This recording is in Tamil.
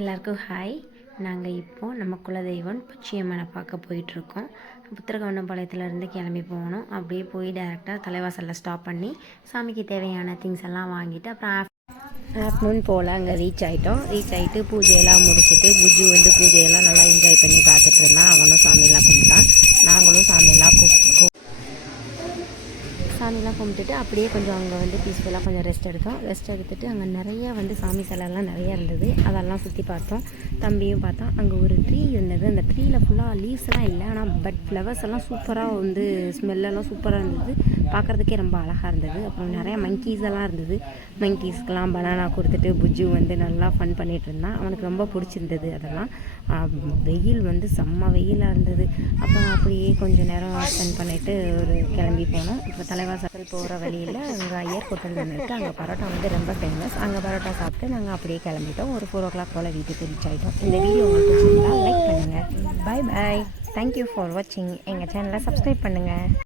எல்லாருக்கும் ஹாய். நாங்கள் இப்போது நம்ம குலதெய்வம் பச்சையம்மனை பார்க்க போயிட்டுருக்கோம். புத்திரகவுண்டம்பாளையத்துலேருந்து கிளம்பி போகணும். அப்படியே போய் டேரெக்டாக தலைவாசலில் ஸ்டாப் பண்ணி சாமிக்கு தேவையான திங்ஸ் எல்லாம் வாங்கிட்டு அப்புறம் ஆஃப்டர்நூன் போல் அங்கே ரீச் ஆகிட்டு பூஜையெல்லாம் முடிச்சுட்டு புஜ்ஜு பூஜையெல்லாம் நல்லா என்ஜாய் பண்ணி பார்த்துட்டு இருந்தான். அவனும் சாமியெல்லாம் கும்பிட்டான். நாங்களும் சாமியெல்லாம் சாமிலாம் கும்பிட்டுட்டு அப்படியே கொஞ்சம் அங்கே பீஸ்ஃபுல்லாக கொஞ்சம் ரெஸ்ட் எடுத்துகிட்டு அங்கே நிறையா சாமி சிலைலாம் நிறையா இருந்தது. அதெல்லாம் சுற்றி பார்த்தோம். தம்பியும் பார்த்தோம். அங்கே ஒரு ட்ரீ இருந்தது. அந்த ட்ரீயில் ஃபுல்லாக லீவ்ஸ்லாம் இல்லை, ஆனால் பட் ஃப்ளவர்ஸ் எல்லாம் சூப்பராக ஸ்மெல்லெல்லாம் சூப்பராக இருந்தது. பார்க்குறதுக்கே ரொம்ப அழகாக இருந்தது. அப்புறம் நிறையா மங்கீஸ் எல்லாம் இருந்தது. மங்கீஸ்க்கெலாம் பனானா கொடுத்துட்டு புஜ்ஜு நல்லா ஃபன் பண்ணிகிட்டு இருந்தான். அவனுக்கு ரொம்ப பிடிச்சிருந்தது. அதெல்லாம் வெயில் செம்ம வெயிலாக இருந்தது. அப்புறம் அப்படியே கொஞ்சம் நேரம் ஸ்பெண்ட் பண்ணிவிட்டு கிளம்பி போனோம். இப்போ தலைவாசல் போகிற வழியில் அங்கே ஐயர் ஹோட்டல் இருக்குது. அங்கே பரோட்டா ரொம்ப ஃபேமஸ். அங்கே பரோட்டா சாப்பிட்டு நாங்கள் அப்படியே கிளம்பிட்டோம். ஒரு 4 o'clock போல் வீட்டுக்கு ரீச் ஆகிட்டோம். இந்த வீடியோ உங்களுக்கு பிடிச்சிருந்தா லைக் பண்ணுங்கள். பாய் பாய். தேங்க்யூ ஃபார் வாட்சிங். எங்கள் சேனலை சப்ஸ்கிரைப் பண்ணுங்கள்.